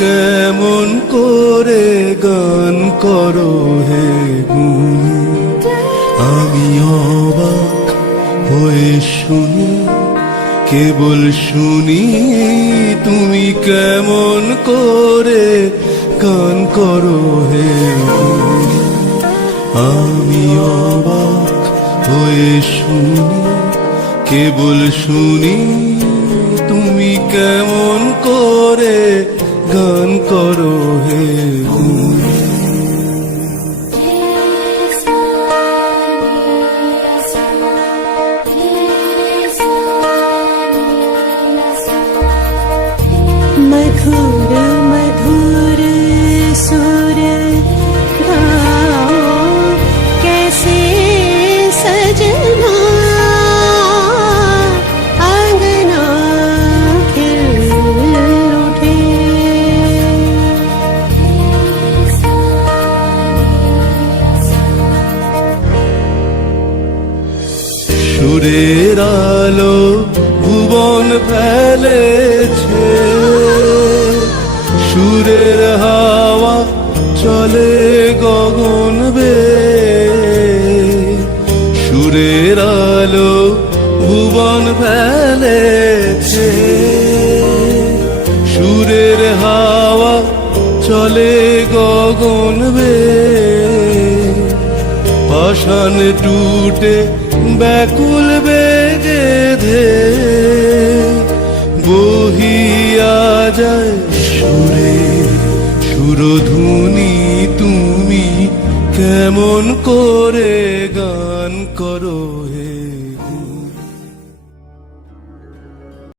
কেমন করে গান করো হে গুণী, আমি অবাক হয়ে শুনি, কেবল শুনি তুমি কেমন করে গান করো হে গুণী। আমি অবাক হয়ে শুনি, কেবল শুনি তুমি কেমন করে গান করো হে গুণী। मधुर मधुर सुर गाओ, कैसे सजना आंगना खिल उठे। সুরের আলো ভুবন ফেলেছে, সুরের হাওয়া চলে গগন বেয়ে। সুরের আলো ভুবন ফেলেছে, সুরের হাওয়া চলে গগন বেয়ে। পাষাণ টুটে ব্যাকুল বেগে ধে, বহিয়া যায় সুরে সুরধুনি, তুমি কেমন করে গান করো হে গুণী।